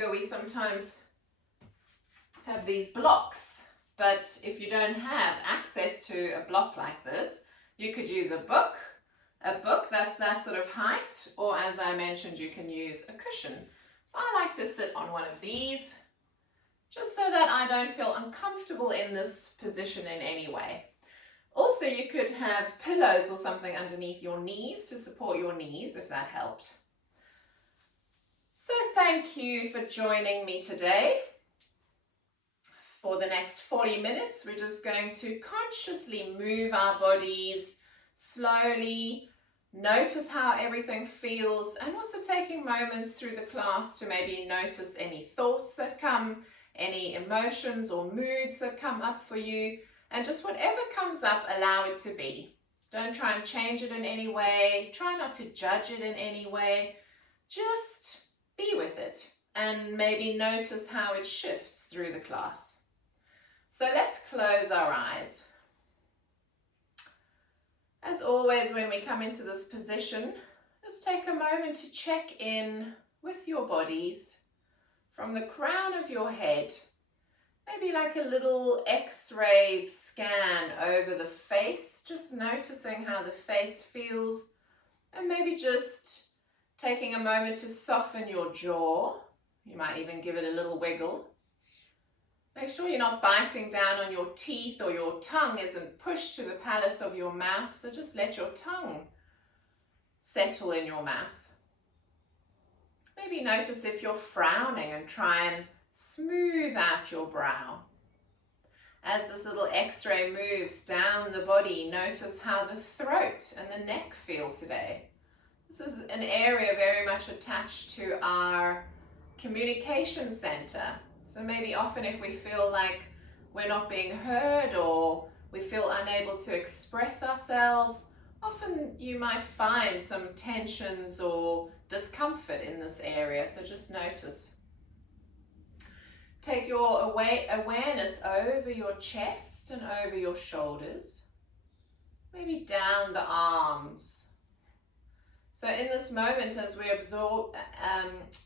yoga, we sometimes have these blocks, but if you don't have access to a block like this, you could use a book that's that sort of height, or as I mentioned, you can use a cushion. So I like to sit on one of these, just so that I don't feel uncomfortable in this position in any way. Also, you could have pillows or something underneath your knees to support your knees, if that helped. So thank you for joining me today. For the next 40 minutes, we're just going to consciously move our bodies slowly, notice how everything feels, and also taking moments through the class to maybe notice any thoughts that come, any emotions or moods that come up for you, and just whatever comes up, allow it to be. Don't try and change it in any way. Try not to judge it in any way. Just be with it and maybe notice how it shifts through the class. So let's close our eyes. As always, when we come into this position, just take a moment to check in with your bodies from the crown of your head. Maybe like a little X-ray scan over the face, just noticing how the face feels, and maybe just taking a moment to soften your jaw. You might even give it a little wiggle. Make sure you're not biting down on your teeth or your tongue isn't pushed to the palate of your mouth, so just let your tongue settle in your mouth. Maybe notice if you're frowning and try and smooth out your brow. As this little X-ray moves down the body, notice how the throat and the neck feel today. This is an area very much attached to our communication center. So maybe often if we feel like we're not being heard or we feel unable to express ourselves, often you might find some tensions or discomfort in this area, so just notice. Take your awareness over your chest and over your shoulders, maybe down the arms. So in this moment, as we're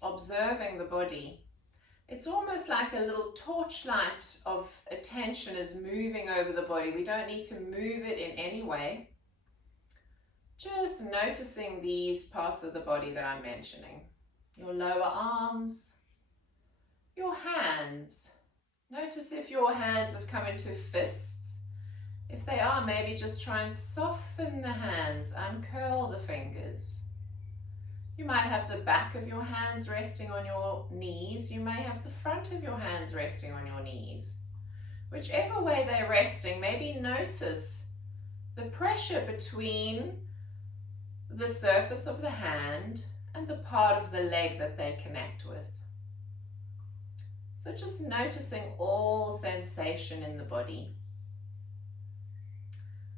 observing the body, it's almost like a little torchlight of attention is moving over the body. We don't need to move it in any way. Just noticing these parts of the body that I'm mentioning. Your lower arms, your hands. Notice if your hands have come into fists. If they are, maybe just try and soften the hands, uncurl the fingers. You might have the back of your hands resting on your knees. You may have the front of your hands resting on your knees. Whichever way they're resting, maybe notice the pressure between the surface of the hand and the part of the leg that they connect with. So just noticing all sensation in the body.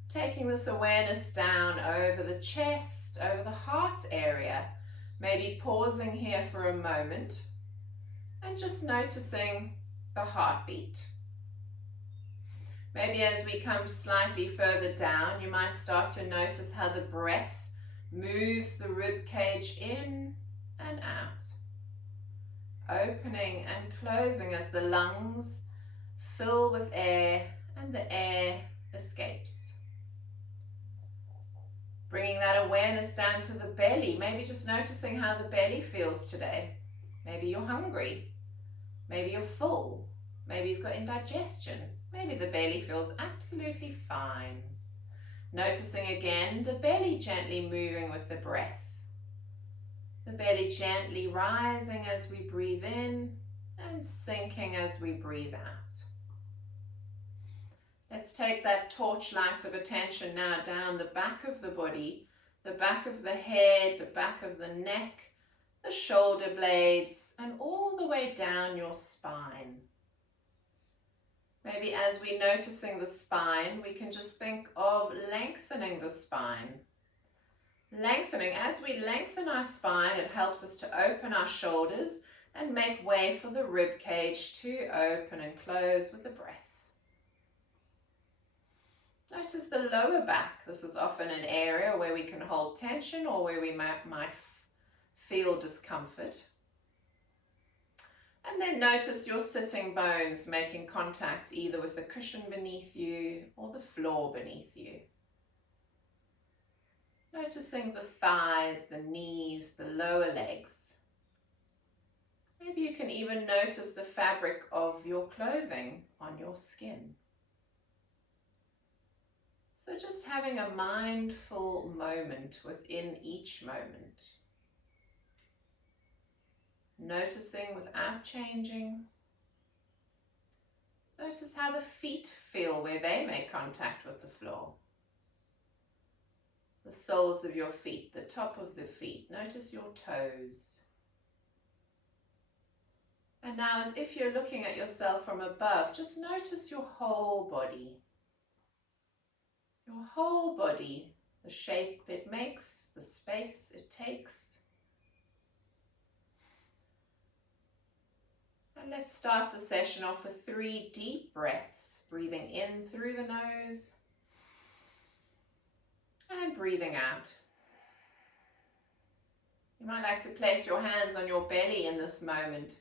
Taking this awareness down over the chest, over the heart area. Maybe pausing here for a moment and just noticing the heartbeat. Maybe as we come slightly further down, you might start to notice how the breath moves the rib cage in and out, opening and closing as the lungs fill with air and the air escapes. Bringing that awareness down to the belly, maybe just noticing how the belly feels today. Maybe you're hungry, maybe you're full, maybe you've got indigestion, maybe the belly feels absolutely fine. Noticing again the belly gently moving with the breath. The belly gently rising as we breathe in and sinking as we breathe out. Let's take that torchlight of attention now down the back of the body, the back of the head, the back of the neck, the shoulder blades, and all the way down your spine. Maybe as we're noticing the spine, we can just think of lengthening the spine. Lengthening. As we lengthen our spine, it helps us to open our shoulders and make way for the rib cage to open and close with the breath. Notice the lower back. This is often an area where we can hold tension or where we might feel discomfort. And then notice your sitting bones making contact either with the cushion beneath you or the floor beneath you. Noticing the thighs, the knees, the lower legs. Maybe you can even notice the fabric of your clothing on your skin. So just having a mindful moment within each moment. Noticing without changing. Notice how the feet feel where they make contact with the floor. The soles of your feet, the top of the feet. Notice your toes. And now, as if you're looking at yourself from above, just notice your whole body. Your whole body, the shape it makes, the space it takes. And let's start the session off with 3 deep breaths, breathing in through the nose and breathing out. You might like to place your hands on your belly in this moment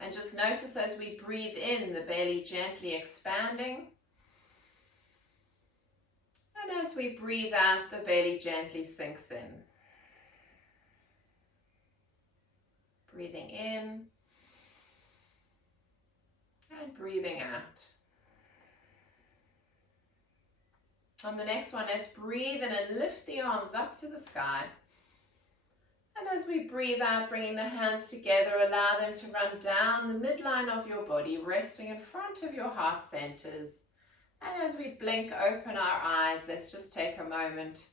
and just notice as we breathe in, the belly gently expanding. And as we breathe out, the belly gently sinks in. Breathing in. And breathing out. On the next one, let's breathe in and lift the arms up to the sky. And as we breathe out, bringing the hands together, allow them to run down the midline of your body, resting in front of your heart centers. And as we blink open our eyes, let's just take a moment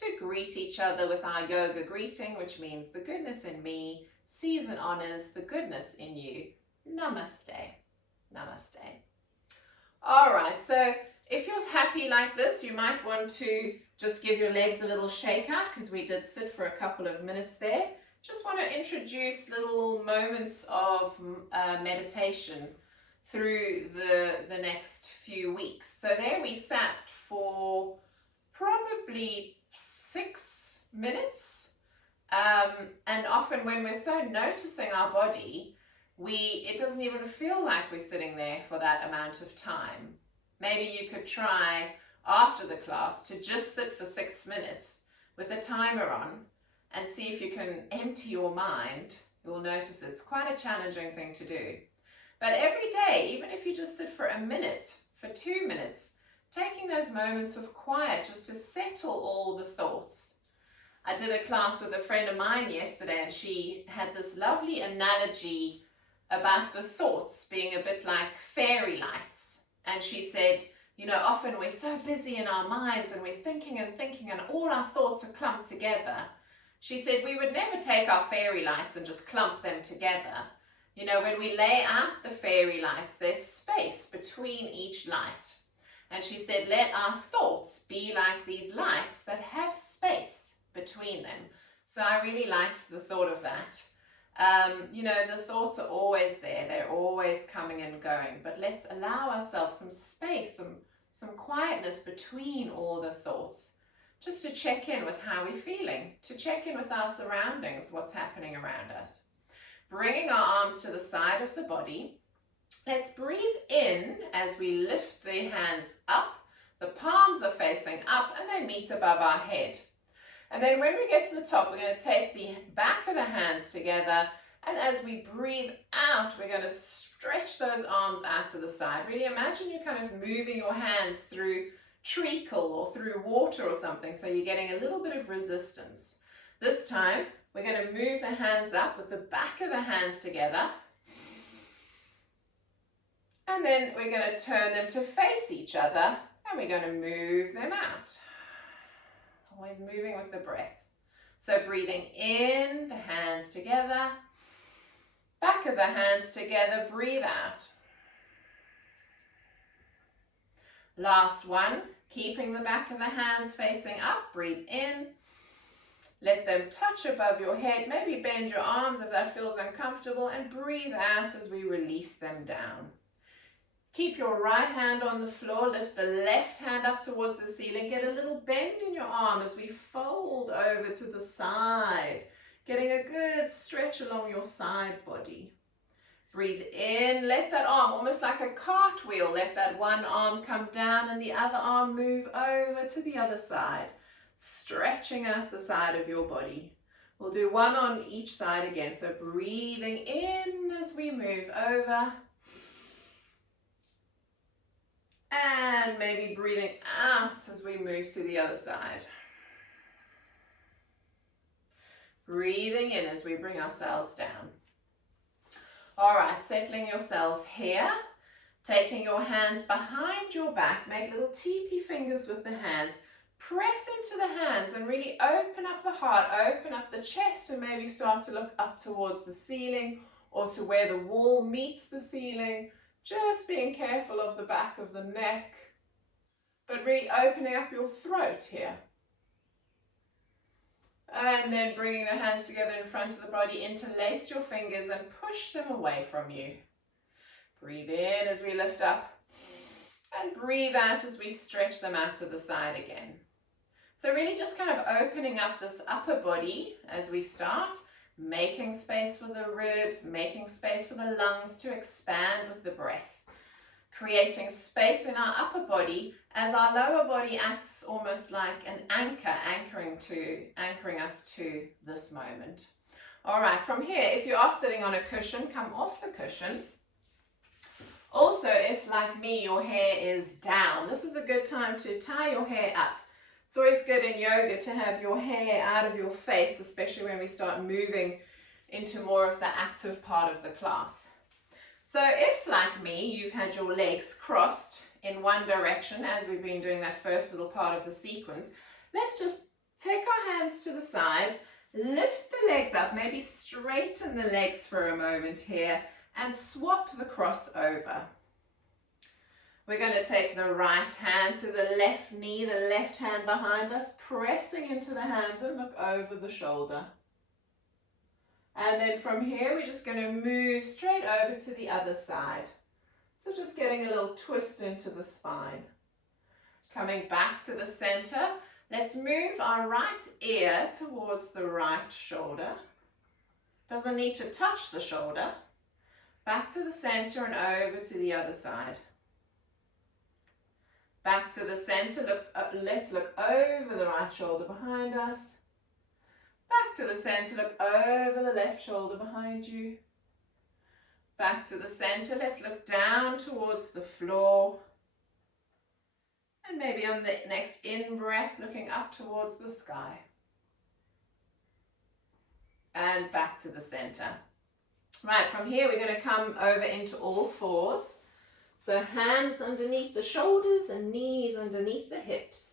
to greet each other with our yoga greeting, which means the goodness in me sees and honors the goodness in you. Namaste. Namaste. All right, so if you're happy like this, you might want to just give your legs a little shake out because we did sit for a couple of minutes there. Just want to introduce little moments of meditation through the next few weeks. So there we sat for probably 6 minutes. And often when we're so noticing our body, it doesn't even feel like we're sitting there for that amount of time. Maybe you could try after the class to just sit for 6 minutes with a timer on and see if you can empty your mind. You'll notice it's quite a challenging thing to do. But every day, even if you just sit for a minute, for 2 minutes, taking those moments of quiet just to settle all the thoughts. I did a class with a friend of mine yesterday and she had this lovely analogy about the thoughts being a bit like fairy lights. And she said, you know, often we're so busy in our minds and we're thinking and all our thoughts are clumped together. She said we would never take our fairy lights and just clump them together. You know, when we lay out the fairy lights, there's space between each light. And she said, let our thoughts be like these lights that have space between them. So I really liked the thought of that. You know, the thoughts are always there. They're always coming and going. But let's allow ourselves some space, some quietness between all the thoughts. Just to check in with how we're feeling. To check in with our surroundings, what's happening around us. Bringing our arms to the side of the body. Let's breathe in as we lift the hands up. The palms are facing up and they meet above our head. And then when we get to the top, we're going to take the back of the hands together. And as we breathe out, we're going to stretch those arms out to the side. Really imagine you're kind of moving your hands through treacle or through water or something. So you're getting a little bit of resistance. This time, we're going to move the hands up with the back of the hands together. And then we're going to turn them to face each other. And we're going to move them out. Always moving with the breath. So breathing in, the hands together. Back of the hands together, breathe out. Last one, keeping the back of the hands facing up, breathe in. Let them touch above your head. Maybe bend your arms if that feels uncomfortable and breathe out as we release them down. Keep your right hand on the floor, lift the left hand up towards the ceiling, get a little bend in your arm as we fold over to the side, getting a good stretch along your side body. Breathe in, let that arm, almost like a cartwheel, let that one arm come down and the other arm move over to the other side, stretching out the side of your body. We'll do one on each side again, so breathing in as we move over. And maybe breathing out as we move to the other side. Breathing in as we bring ourselves down. All right, settling yourselves here. Taking your hands behind your back. Make little teepee fingers with the hands. Press into the hands and really open up the heart, open up the chest, and maybe start to look up towards the ceiling or to where the wall meets the ceiling. Just being careful of the back of the neck, but really opening up your throat here. And then bringing the hands together in front of the body, interlace your fingers and push them away from you. Breathe in as we lift up and breathe out as we stretch them out to the side again. So really just kind of opening up this upper body as we start, making space for the ribs, making space for the lungs to expand with the breath. Creating space in our upper body as our lower body acts almost like an anchor, anchoring us to this moment. All right, from here, if you are sitting on a cushion, come off the cushion. Also, if like me, your hair is down, this is a good time to tie your hair up. It's always good in yoga to have your hair out of your face, especially when we start moving into more of the active part of the class. So if, like me, you've had your legs crossed in one direction, as we've been doing that first little part of the sequence, let's just take our hands to the sides, lift the legs up, maybe straighten the legs for a moment here, and swap the cross over. We're going to take the right hand to the left knee, the left hand behind us, pressing into the hands and look over the shoulder. And then from here, we're just going to move straight over to the other side. So just getting a little twist into the spine. Coming back to the center, let's move our right ear towards the right shoulder. Doesn't need to touch the shoulder. Back to the center and over to the other side. Back to the center, let's look over the right shoulder behind us. Back to the center, look over the left shoulder behind you. Back to the center, let's look down towards the floor. And maybe on the next in-breath, looking up towards the sky. And back to the center. Right, from here we're going to come over into all fours. So hands underneath the shoulders and knees underneath the hips.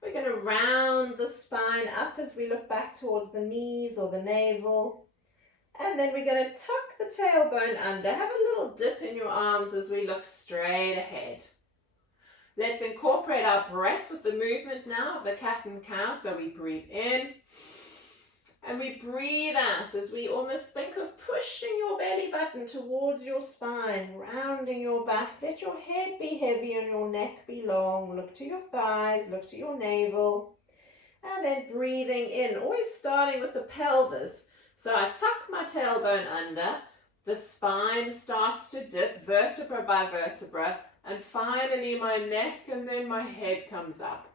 We're going to round the spine up as we look back towards the knees or the navel. And then we're going to tuck the tailbone under. Have a little dip in your arms as we look straight ahead. Let's incorporate our breath with the movement now of the cat and cow. So we breathe in and we breathe out as we almost think of pushing your belly button towards your spine, rounding your back. Let your head be heavy and your neck be long. Look to your thighs, look to your navel. And then breathing in, always starting with the pelvis. So I tuck my tailbone under, the spine starts to dip vertebra by vertebra, and finally my neck and then my head comes up.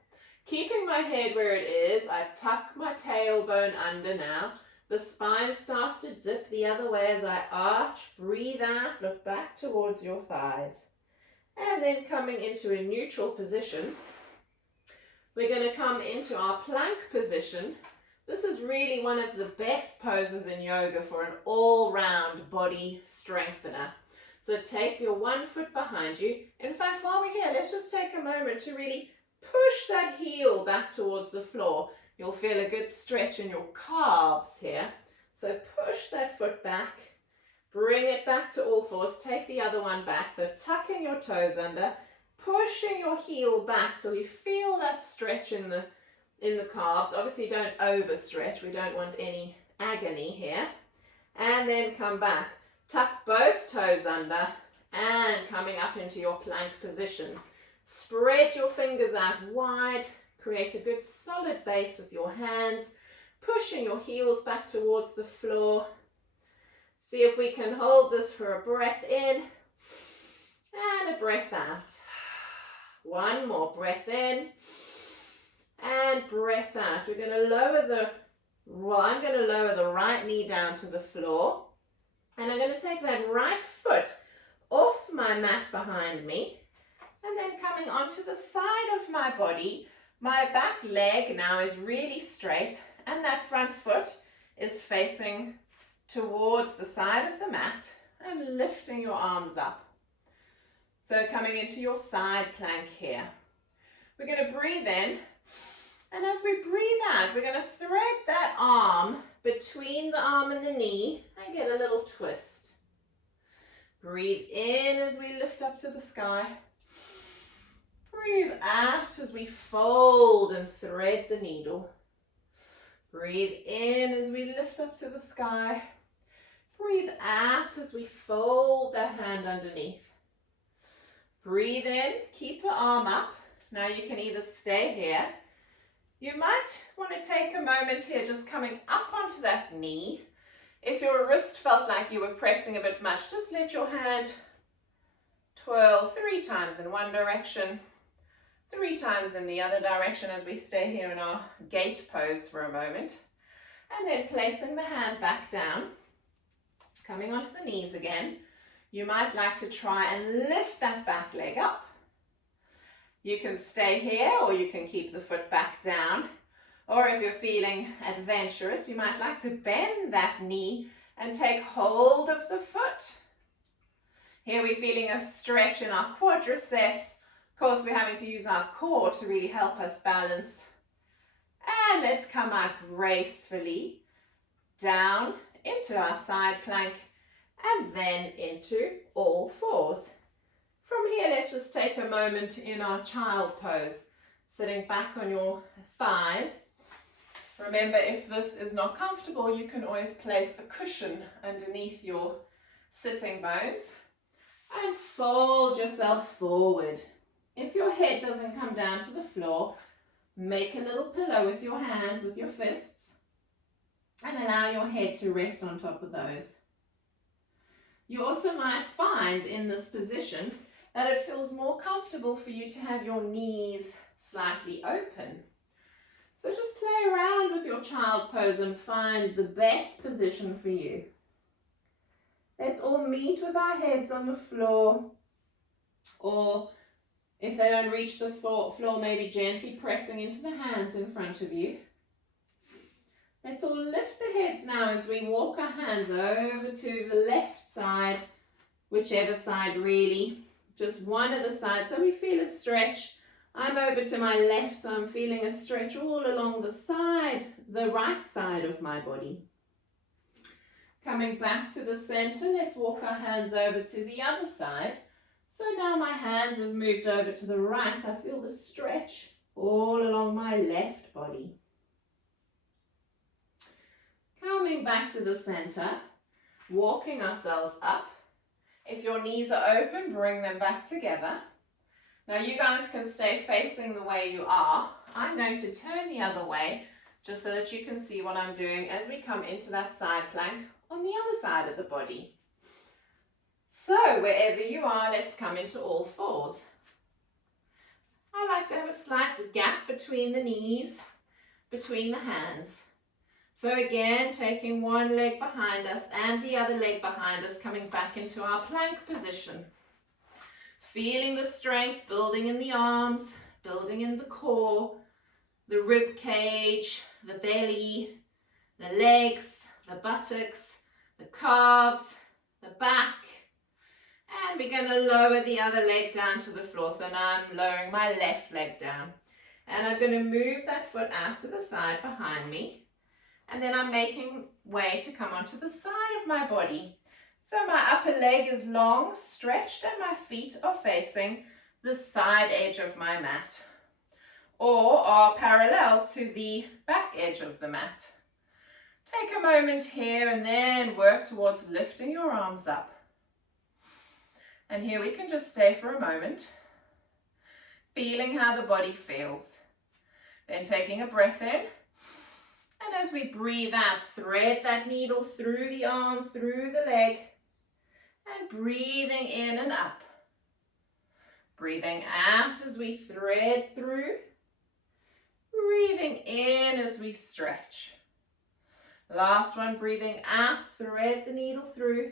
Keeping my head where it is, I tuck my tailbone under now. The spine starts to dip the other way as I arch, breathe out, look back towards your thighs. And then coming into a neutral position, we're going to come into our plank position. This is really one of the best poses in yoga for an all-round body strengthener. So take your one foot behind you. In fact, while we're here, let's just take a moment to really push that heel back towards the floor. You'll feel a good stretch in your calves here. So push that foot back, bring it back to all fours, take the other one back. So tucking your toes under, pushing your heel back till you feel that stretch in the calves. Obviously don't overstretch, we don't want any agony here. And then come back, tuck both toes under and coming up into your plank position. Spread your fingers out wide, create a good solid base with your hands, pushing your heels back towards the floor. See if we can hold this for a breath in and a breath out. One more breath in and breath out. We're going to lower I'm going to lower the right knee down to the floor, and I'm going to take that right foot off my mat behind me, and then coming onto the side of my body. My back leg now is really straight, and that front foot is facing towards the side of the mat, and lifting your arms up. So coming into your side plank here. We're going to breathe in, and as we breathe out, we're going to thread that arm between the arm and the knee and get a little twist. Breathe in as we lift up to the sky. Breathe out as we fold and thread the needle. Breathe in as we lift up to the sky. Breathe out as we fold the hand underneath. Breathe in, keep the arm up. Now you can either stay here. You might want to take a moment here just coming up onto that knee. If your wrist felt like you were pressing a bit much, just let your hand twirl 3 times in one direction, 3 times in the other direction as we stay here in our gate pose for a moment. And then placing the hand back down, coming onto the knees again. You might like to try and lift that back leg up. You can stay here, or you can keep the foot back down. Or if you're feeling adventurous, you might like to bend that knee and take hold of the foot. Here we're feeling a stretch in our quadriceps. Of course, we're having to use our core to really help us balance. And let's come out gracefully down into our side plank and then into all fours. From here, let's just take a moment in our child pose, sitting back on your thighs. Remember, if this is not comfortable, you can always place a cushion underneath your sitting bones and fold yourself forward. If your head doesn't come down to the floor, make a little pillow with your hands, with your fists, and allow your head to rest on top of those. You also might find in this position that it feels more comfortable for you to have your knees slightly open. So just play around with your child pose and find the best position for you. Let's all meet with our heads on the floor, or if they don't reach the floor, maybe gently pressing into the hands in front of you. Let's all lift the heads now as we walk our hands over to the left side, whichever side really, just one of the sides. So we feel a stretch. I'm over to my left, so I'm feeling a stretch all along the side, the right side of my body. Coming back to the center, let's walk our hands over to the other side. So now my hands have moved over to the right. I feel the stretch all along my left body. Coming back to the center, walking ourselves up. If your knees are open, bring them back together. Now you guys can stay facing the way you are. I'm going to turn the other way just so that you can see what I'm doing as we come into that side plank on the other side of the body. So wherever you are, let's come into all fours. I like to have a slight gap between the knees, between the hands. So again, taking one leg behind us and the other leg behind us, coming back into our plank position. Feeling the strength building in the arms, building in the core, the rib cage, the belly, the legs, the buttocks, the calves, the back. And we're going to lower the other leg down to the floor. So now I'm lowering my left leg down. And I'm going to move that foot out to the side behind me. And then I'm making way to come onto the side of my body. So my upper leg is long, stretched, and my feet are facing the side edge of my mat, or are parallel to the back edge of the mat. Take a moment here and then work towards lifting your arms up. And here we can just stay for a moment, feeling how the body feels. Then taking a breath in And as we breathe out, thread that needle through the arm, through the leg, and breathing in and up. Breathing out as we thread through. Breathing in as we stretch. Last one, breathing out, thread the needle through.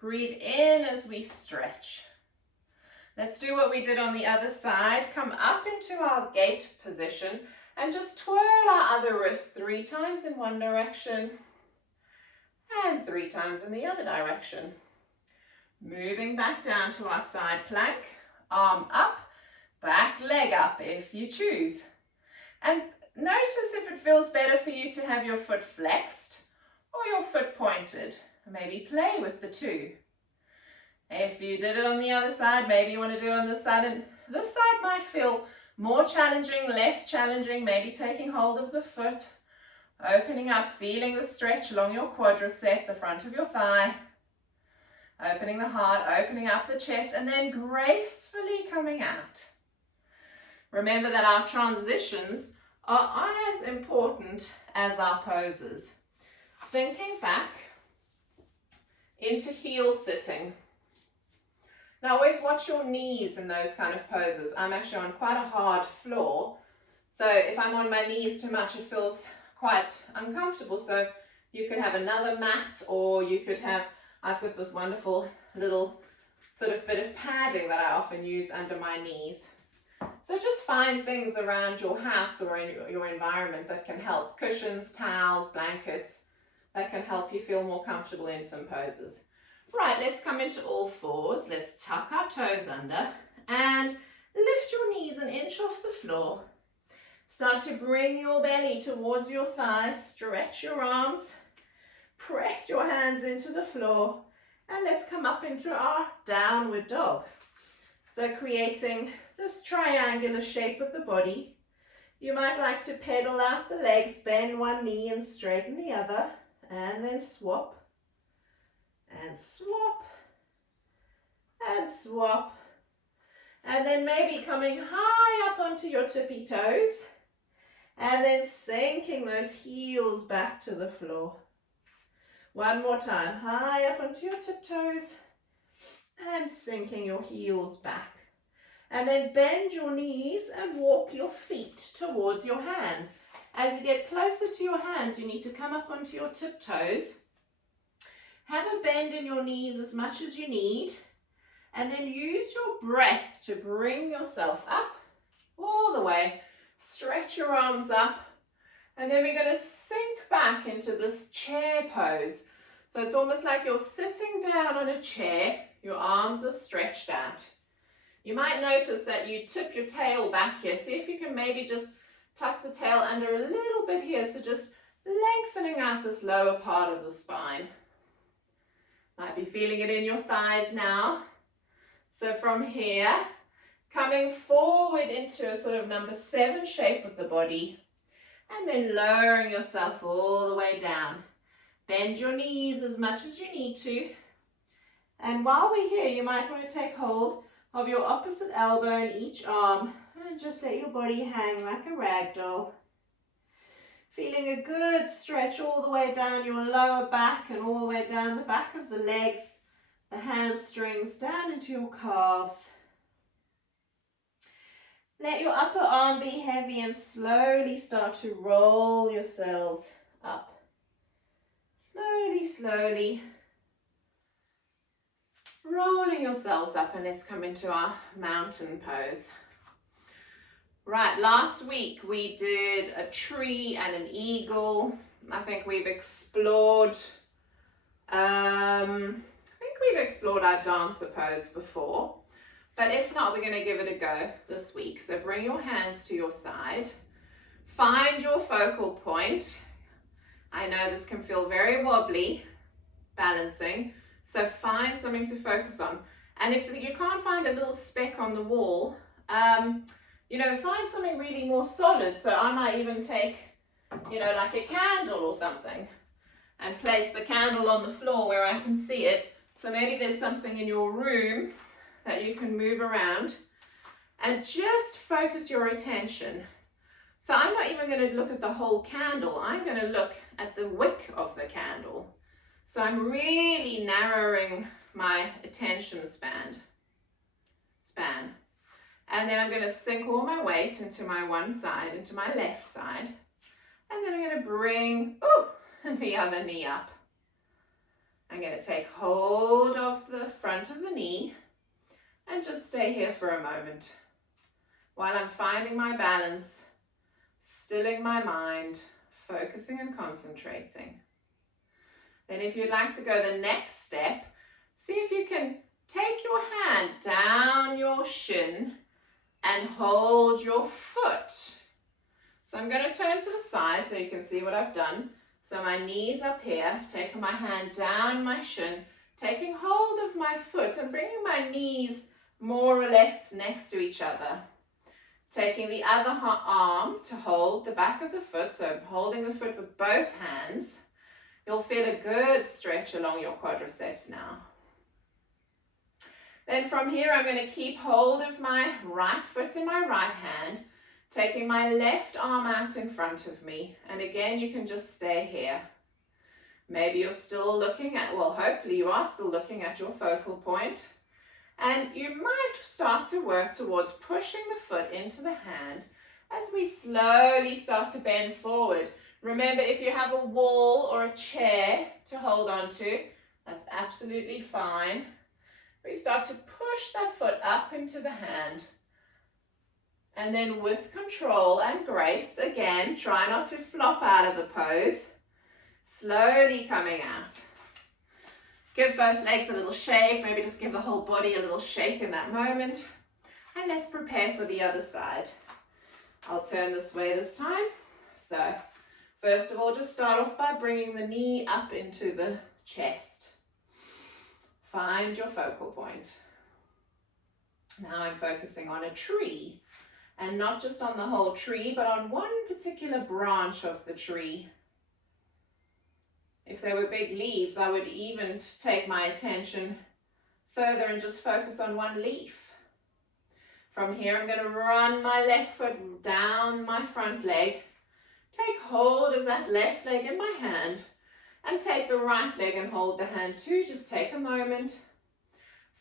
Breathe in as we stretch. Let's do what we did on the other side. Come up into our gate position and just twirl our other wrist 3 times in one direction and 3 times in the other direction. Moving back down to our side plank, arm up, back leg up if you choose. And notice if it feels better for you to have your foot flexed or your foot pointed. Maybe play with the two. If you did it on the other side, maybe you want to do it on this side, and this side might feel more challenging, less challenging, maybe taking hold of the foot, opening up, feeling the stretch along your quadricep, the front of your thigh, opening the heart, opening up the chest, and then gracefully coming out. Remember that our transitions are as important as our poses. Sinking back into heel sitting. Now always watch your knees in those kind of poses. I'm actually on quite a hard floor, so if I'm on my knees too much, it feels quite uncomfortable. So you could have another mat, or you could have, I've got this wonderful little sort of bit of padding that I often use under my knees. So just find things around your house or in your environment that can help. Cushions, towels, blankets, that can help you feel more comfortable in some poses. Right, let's come into all fours. Let's tuck our toes under and lift your knees an inch off the floor. Start to bring your belly towards your thighs. Stretch your arms. Press your hands into the floor. And let's come up into our downward dog. So creating this triangular shape with the body. You might like to pedal out the legs, bend one knee and straighten the other, and then swap. And swap, and swap, and then maybe coming high up onto your tippy toes, and then sinking those heels back to the floor. One more time, high up onto your tiptoes, and sinking your heels back. And then bend your knees and walk your feet towards your hands. As you get closer to your hands, you need to come up onto your tiptoes. Have a bend in your knees as much as you need, and then use your breath to bring yourself up all the way. Stretch your arms up, and then we're going to sink back into this chair pose. So it's almost like you're sitting down on a chair, your arms are stretched out. You might notice that you tip your tail back here. See if you can maybe just tuck the tail under a little bit here, so just lengthening out this lower part of the spine. Might be feeling it in your thighs now. So from here, coming forward into a sort of number 7 shape with the body, and then lowering yourself all the way down. Bend your knees as much as you need to. And while we're here, you might want to take hold of your opposite elbow in each arm and just let your body hang like a rag doll. Feeling a good stretch all the way down your lower back and all the way down the back of the legs, the hamstrings, down into your calves. Let your upper arm be heavy and slowly start to roll yourselves up. Slowly, slowly. Rolling yourselves up, and let's come into our mountain pose. Right, last week we did a tree and an eagle. I think we've explored, our dancer pose before. But if not, we're going to give it a go this week. So bring your hands to your side. Find your focal point. I know this can feel very wobbly, balancing. So find something to focus on. And if you can't find a little speck on the wall, find something really more solid. So I might even take, like a candle or something, and place the candle on the floor where I can see it. So maybe there's something in your room that you can move around and just focus your attention. So I'm not even going to look at the whole candle. I'm going to look at the wick of the candle. So I'm really narrowing my attention span. And then I'm going to sink all my weight into my one side, into my left side. And then I'm going to bring the other knee up. I'm going to take hold of the front of the knee and just stay here for a moment while I'm finding my balance, stilling my mind, focusing and concentrating. Then if you'd like to go the next step, see if you can take your hand down your shin and hold your foot. So I'm going to turn to the side so you can see what I've done. So my knee's up here, taking my hand down my shin, taking hold of my foot and bringing my knees more or less next to each other. Taking the other arm to hold the back of the foot, so holding the foot with both hands. You'll feel a good stretch along your quadriceps now. Then from here, I'm going to keep hold of my right foot in my right hand, taking my left arm out in front of me. And again, you can just stay here. Maybe you're still looking at, well, hopefully you are still looking at your focal point. And you might start to work towards pushing the foot into the hand as we slowly start to bend forward. Remember, if you have a wall or a chair to hold on to, that's absolutely fine. We start to push that foot up into the hand. And then with control and grace, again, try not to flop out of the pose. Slowly coming out. Give both legs a little shake, maybe just give the whole body a little shake in that moment. And let's prepare for the other side. I'll turn this way this time. So, first of all, just start off by bringing the knee up into the chest. Find your focal point. Now I'm focusing on a tree, and not just on the whole tree, but on one particular branch of the tree. If there were big leaves, I would even take my attention further and just focus on one leaf. From here, I'm going to run my left foot down my front leg, take hold of that left leg in my hand, and take the right leg and hold the hand too. Just take a moment.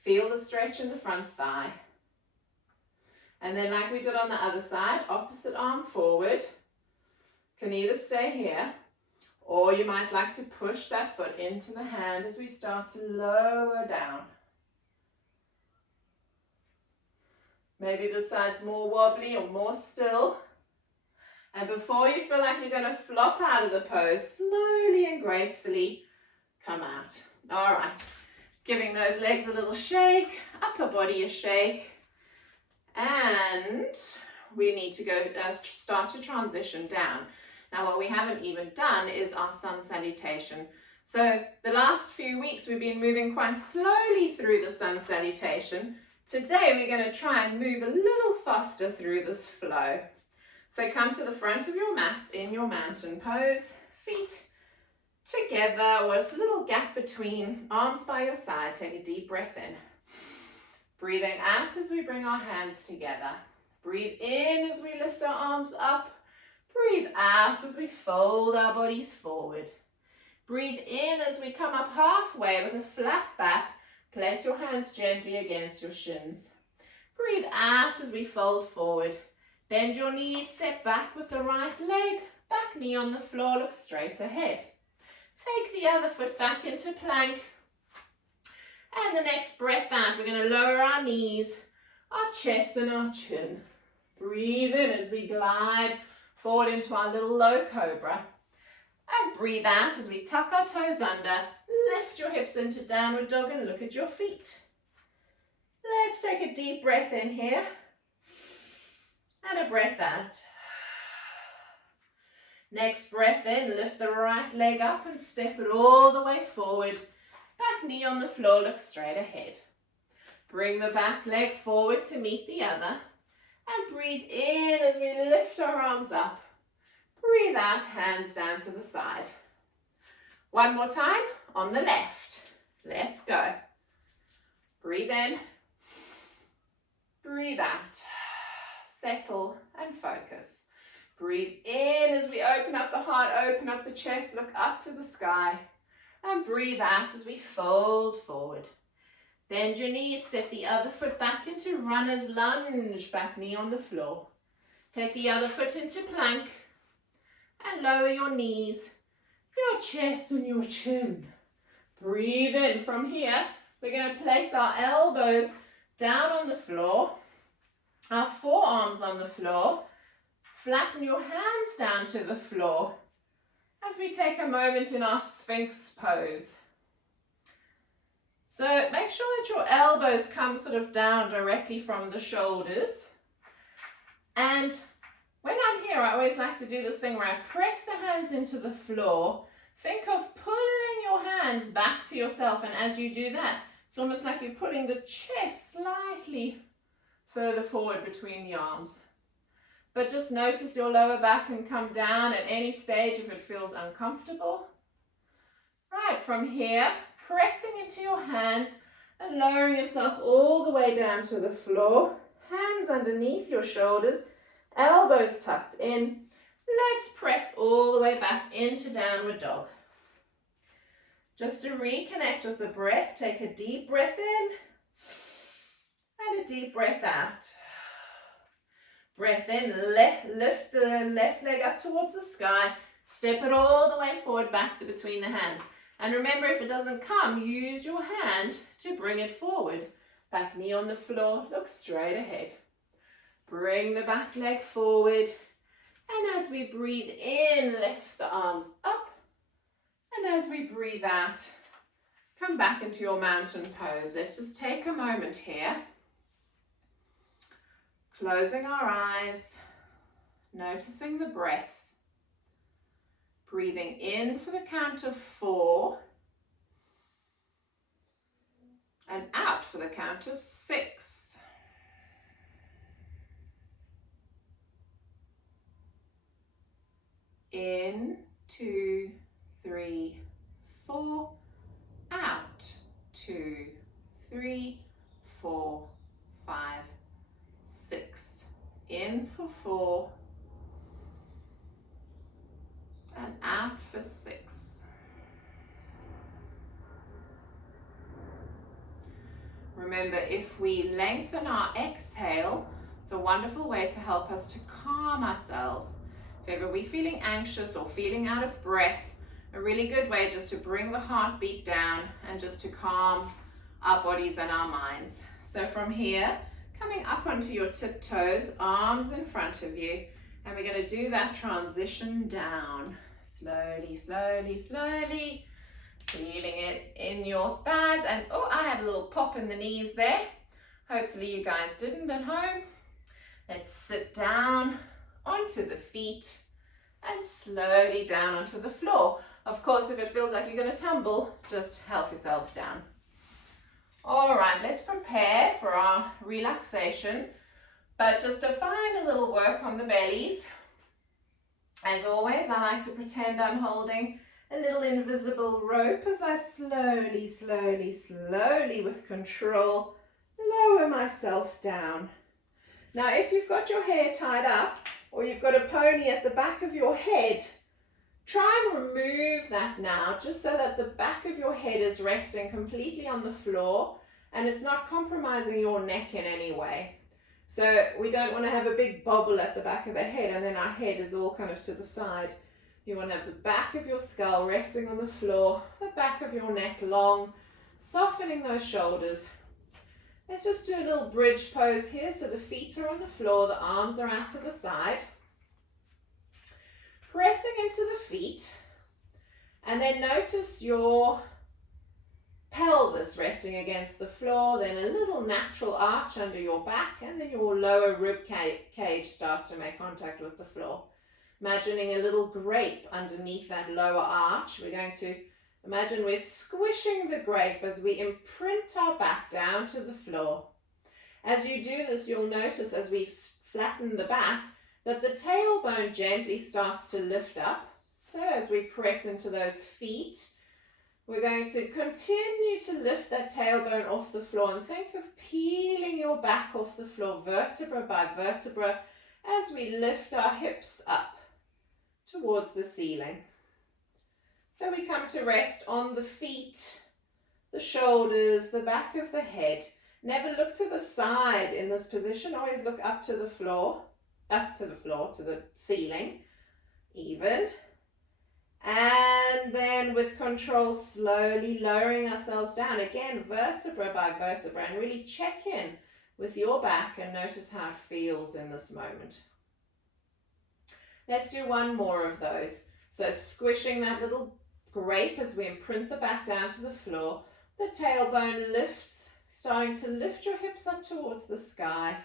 Feel the stretch in the front thigh. And then like we did on the other side, opposite arm forward. Can either stay here, or you might like to push that foot into the hand as we start to lower down. Maybe this side's more wobbly or more still. And before you feel like you're going to flop out of the pose, slowly and gracefully come out. All right, giving those legs a little shake, upper body a shake. And we need to go start to transition down. Now what we haven't even done is our sun salutation. So the last few weeks we've been moving quite slowly through the sun salutation. Today we're going to try and move a little faster through this flow. So come to the front of your mats in your mountain pose, feet together, or it's a little gap between, arms by your side. Take a deep breath in. Breathing out as we bring our hands together. Breathe in as we lift our arms up. Breathe out as we fold our bodies forward. Breathe in as we come up halfway with a flat back. Place your hands gently against your shins. Breathe out as we fold forward. Bend your knees, step back with the right leg. Back knee on the floor, look straight ahead. Take the other foot back into plank. And the next breath out, we're going to lower our knees, our chest and our chin. Breathe in as we glide forward into our little low cobra. And breathe out as we tuck our toes under. Lift your hips into downward dog and look at your feet. Let's take a deep breath in here. And a breath out. Next breath in, lift the right leg up and step it all the way forward. Back knee on the floor, look straight ahead. Bring the back leg forward to meet the other. And breathe in as we lift our arms up. Breathe out, hands down to the side. One more time on the left. Let's go. Breathe in. Breathe out. Settle and focus. Breathe in as we open up the heart, open up the chest, look up to the sky. And breathe out as we fold forward. Bend your knees, step the other foot back into runner's lunge, back knee on the floor. Take the other foot into plank and lower your knees, your chest on your chin. Breathe in. From here, we're going to place our elbows down on the floor, our forearms on the floor. Flatten your hands down to the floor as we take a moment in our Sphinx pose. So make sure that your elbows come sort of down directly from the shoulders. And when I'm here, I always like to do this thing where I press the hands into the floor. Think of pulling your hands back to yourself, and as you do that, it's almost like you're pulling the chest slightly further forward between the arms. But just notice your lower back can come down at any stage if it feels uncomfortable. Right, from here, pressing into your hands and lowering yourself all the way down to the floor. Hands underneath your shoulders, elbows tucked in. Let's press all the way back into downward dog. Just to reconnect with the breath, take a deep breath in and a deep breath out. Breath in, lift the left leg up towards the sky, step it all the way forward back to between the hands. And remember, if it doesn't come, use your hand to bring it forward. Back knee on the floor, look straight ahead. Bring the back leg forward. And as we breathe in, lift the arms up. And as we breathe out, come back into your mountain pose. Let's just take a moment here. Closing our eyes, noticing the breath. Breathing in for the count of 4. And out for the count of 6. In, 2, 3, 4. Out, 2, 3, 4, 5, 6. In for 4. And out for 6. Remember, if we lengthen our exhale, it's a wonderful way to help us to calm ourselves. If ever we're feeling anxious or feeling out of breath, a really good way just to bring the heartbeat down and just to calm our bodies and our minds. So from here, coming up onto your tiptoes, arms in front of you, and we're going to do that transition down. Slowly, slowly, slowly. Feeling it in your thighs. And oh, I had a little pop in the knees there. Hopefully you guys didn't at home. Let's sit down onto the feet and slowly down onto the floor. Of course, if it feels like you're going to tumble, just help yourselves down. All right, let's prepare for our relaxation. But just a final little work on the bellies. As always, I like to pretend I'm holding a little invisible rope as I slowly, slowly, slowly with control lower myself down. Now, if you've got your hair tied up or you've got a pony at the back of your head, try and remove that now, just so that the back of your head is resting completely on the floor and it's not compromising your neck in any way. So we don't want to have a big bobble at the back of the head and then our head is all kind of to the side. You want to have the back of your skull resting on the floor, the back of your neck long, softening those shoulders. Let's just do a little bridge pose here. So the feet are on the floor, the arms are out to the side. Pressing into the feet. And then notice your pelvis resting against the floor, then a little natural arch under your back, and then your lower rib cage starts to make contact with the floor. Imagining a little grape underneath that lower arch. We're going to imagine we're squishing the grape as we imprint our back down to the floor. As you do this, you'll notice as we flatten the back that the tailbone gently starts to lift up. So as we press into those feet, we're going to continue to lift that tailbone off the floor and think of peeling your back off the floor vertebra by vertebra as we lift our hips up towards the ceiling. So we come to rest on the feet, the shoulders, the back of the head. Never look to the side in this position, always look up to the floor, to the ceiling, even. And then with control, slowly lowering ourselves down, again, vertebra by vertebra, and really check in with your back and notice how it feels in this moment. Let's do one more of those. So squishing that little grape as we imprint the back down to the floor. The tailbone lifts, starting to lift your hips up towards the sky.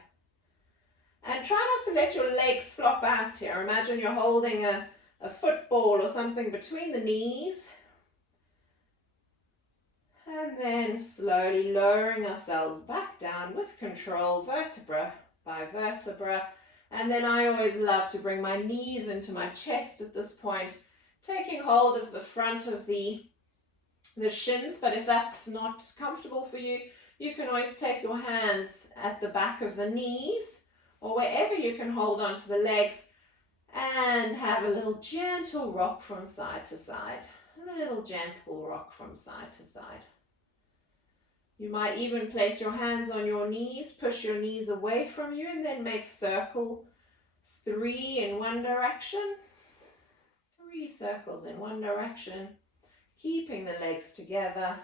And try not to let your legs flop out here. Imagine you're holding a football or something between the knees. And then slowly lowering ourselves back down with control, vertebra by vertebra. And then I always love to bring my knees into my chest at this point, taking hold of the front of the shins. But if that's not comfortable for you, you can always take your hands at the back of the knees or wherever you can hold onto the legs and have a little gentle rock from side to side. A little gentle rock from side to side. You might even place your hands on your knees, push your knees away from you, and then make circles 3 in one direction, 3 circles in one direction, keeping the legs together,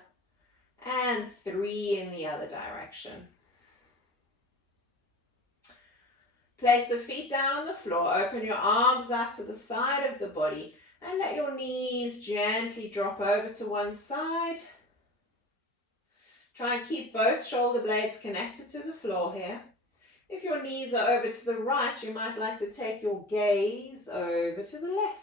and 3 in the other direction. Place the feet down on the floor, open your arms out to the side of the body, and let your knees gently drop over to one side. Try and keep both shoulder blades connected to the floor here. If your knees are over to the right, you might like to take your gaze over to the left.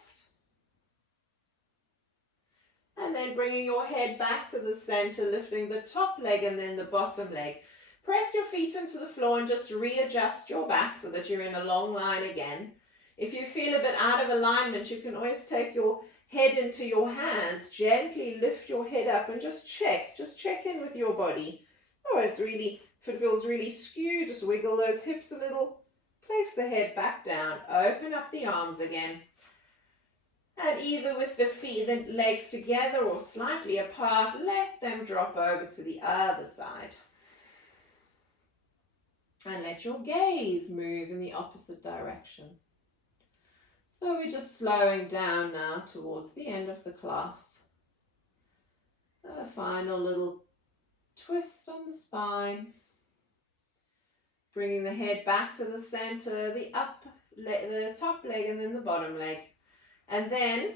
And then bringing your head back to the center, lifting the top leg and then the bottom leg. Press your feet into the floor and just readjust your back so that you're in a long line again. If you feel a bit out of alignment, you can always take your head into your hands, gently lift your head up and just check in with your body. Oh, if it feels really skewed, just wiggle those hips a little, place the head back down, open up the arms again. And either with the legs together or slightly apart, let them drop over to the other side. And let your gaze move in the opposite direction. So we're just slowing down now towards the end of the class. A final little twist on the spine. Bringing the head back to the center, the top leg and then the bottom leg. And then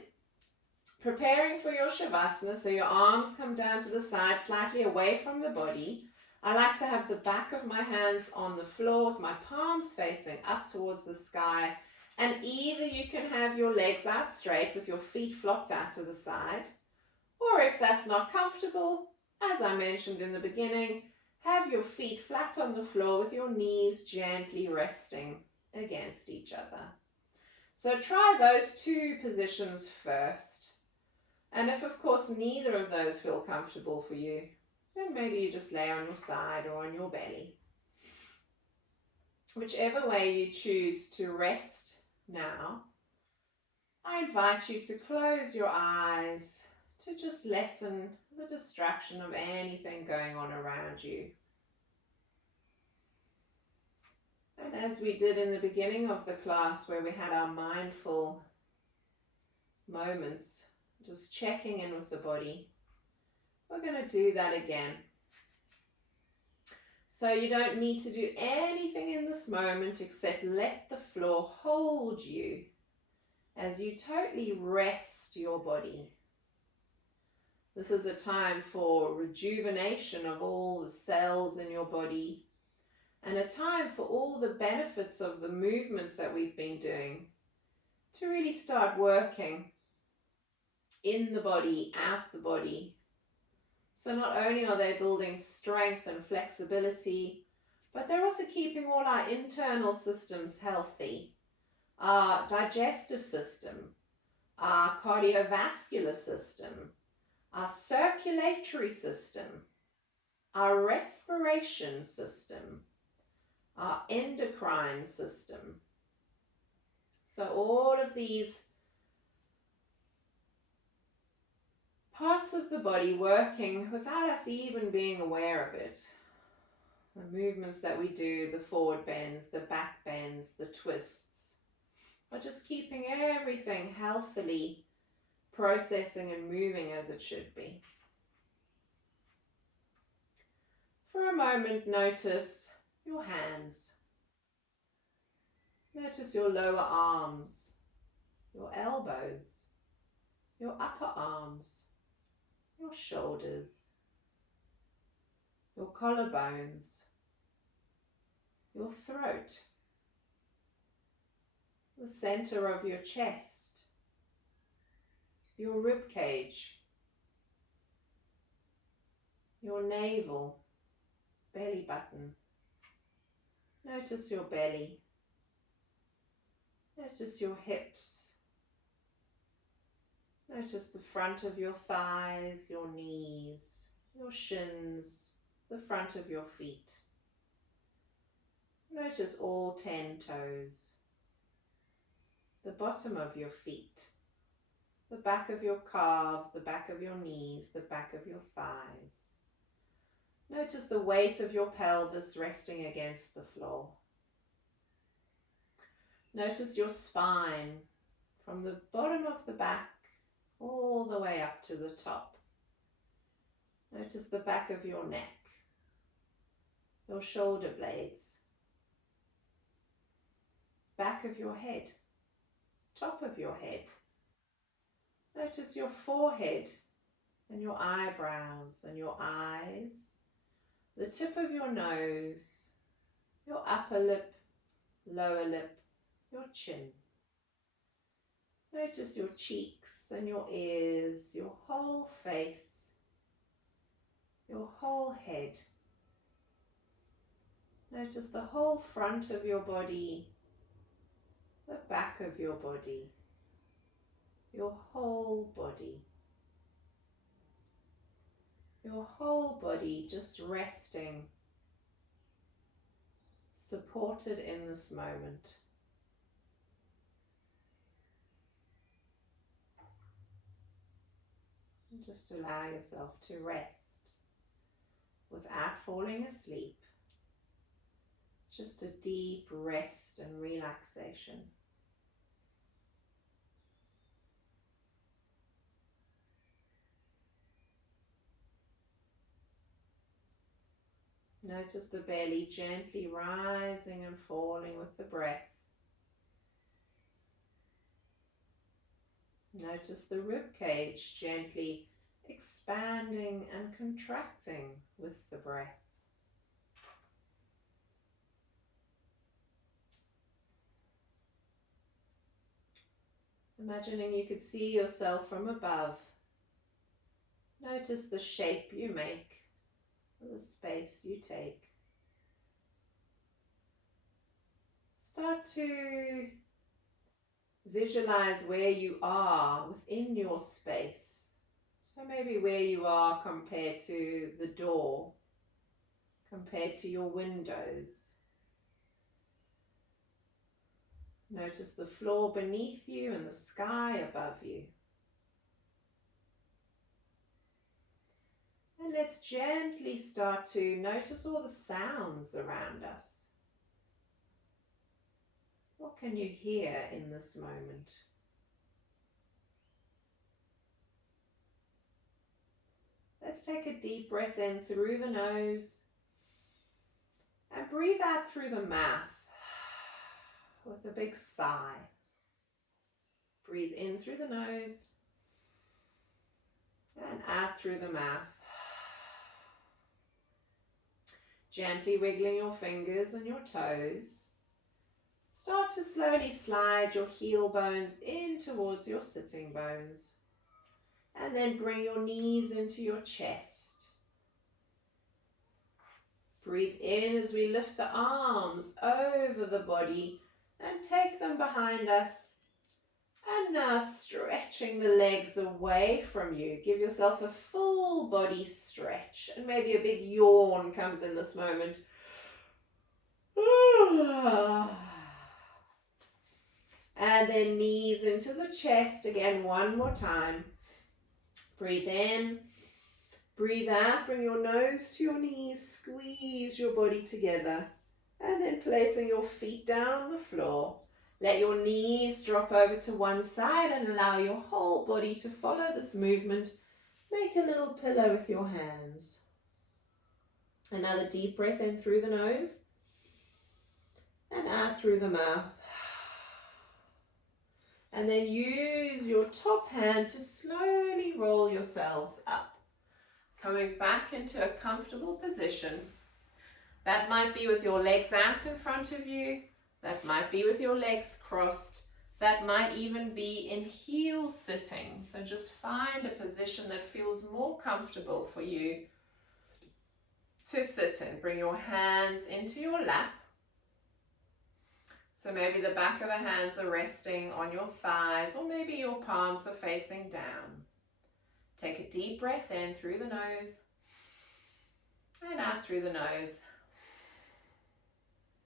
preparing for your Shavasana, so your arms come down to the side, slightly away from the body. I like to have the back of my hands on the floor with my palms facing up towards the sky. And either you can have your legs out straight with your feet flopped out to the side, or if that's not comfortable, as I mentioned in the beginning, have your feet flat on the floor with your knees gently resting against each other. So try those 2 positions first. And if, of course, neither of those feel comfortable for you, then maybe you just lay on your side or on your belly. Whichever way you choose to rest now, I invite you to close your eyes to just lessen the distraction of anything going on around you. And as we did in the beginning of the class where we had our mindful moments, just checking in with the body, we're going to do that again. So you don't need to do anything in this moment except let the floor hold you as you totally rest your body. This is a time for rejuvenation of all the cells in your body and a time for all the benefits of the movements that we've been doing to really start working in the body, out the body. So not only are they building strength and flexibility, but they're also keeping all our internal systems healthy. Our digestive system, our cardiovascular system, our circulatory system, our respiration system, our endocrine system, So all of these parts of the body working without us even being aware of it. The movements that we do, the forward bends, the back bends, the twists, are just keeping everything healthily processing and moving as it should be. For a moment, notice your hands. Notice your lower arms, your elbows, your upper arms, your shoulders, your collarbones, your throat, the center of your chest, your rib cage, your navel, belly button. Notice your belly. Notice your hips. Notice the front of your thighs, your knees, your shins, the front of your feet. Notice all 10 toes, the bottom of your feet, the back of your calves, the back of your knees, the back of your thighs. Notice the weight of your pelvis resting against the floor. Notice your spine from the bottom of the back all the way up to the top. Notice the back of your neck, your shoulder blades, back of your head, top of your head. Notice your forehead and your eyebrows and your eyes, the tip of your nose, your upper lip, lower lip, your chin. Notice your cheeks and your ears, your whole face, your whole head. Notice the whole front of your body, the back of your body, your whole body. Your whole body just resting, supported in this moment. And just allow yourself to rest without falling asleep. Just a deep rest and relaxation. Notice the belly gently rising and falling with the breath. Notice the rib cage gently expanding and contracting with the breath. Imagining you could see yourself from above. Notice the shape you make, the space you take. Start to visualize where you are within your space. So maybe where you are compared to the door, compared to your windows. Notice the floor beneath you and the sky above you. And let's gently start to notice all the sounds around us. What can you hear in this moment? Let's take a deep breath in through the nose and breathe out through the mouth with a big sigh. Breathe in through the nose and out through the mouth. Gently wiggling your fingers and your toes. Start to slowly slide your heel bones in towards your sitting bones. And then bring your knees into your chest. Breathe in as we lift the arms over the body and take them behind us. And now stretching the legs away from you. Give yourself a full body stretch. And maybe a big yawn comes in this moment. And then knees into the chest again, one more time. Breathe in, breathe out, bring your nose to your knees, squeeze your body together. And then placing your feet down on the floor. Let your knees drop over to one side and allow your whole body to follow this movement. Make a little pillow with your hands. Another deep breath in through the nose and out through the mouth. And then use your top hand to slowly roll yourselves up. Coming back into a comfortable position. That might be with your legs out in front of you. That might be with your legs crossed. That might even be in heel sitting. So just find a position that feels more comfortable for you to sit in. Bring your hands into your lap. So maybe the back of the hands are resting on your thighs, or maybe your palms are facing down. Take a deep breath in through the nose and out through the nose.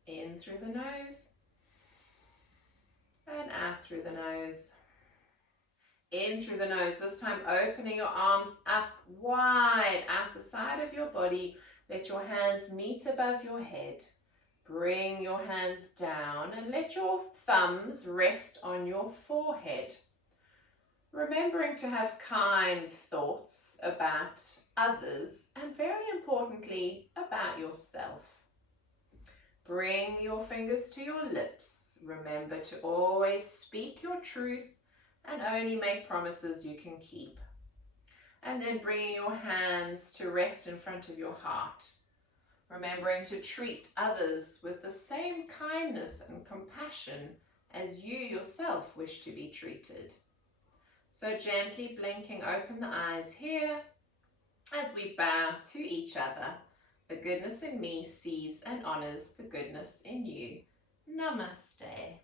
In through the nose and out through the nose. In through the nose, this time opening your arms up wide out the side of your body. Let your hands meet above your head. Bring your hands down and let your thumbs rest on your forehead. Remembering to have kind thoughts about others and, very importantly, about yourself. Bring your fingers to your lips. Remember to always speak your truth and only make promises you can keep. And then bringing your hands to rest in front of your heart. Remembering to treat others with the same kindness and compassion as you yourself wish to be treated. So gently blinking open the eyes here as we bow to each other. The goodness in me sees and honors the goodness in you. Namaste.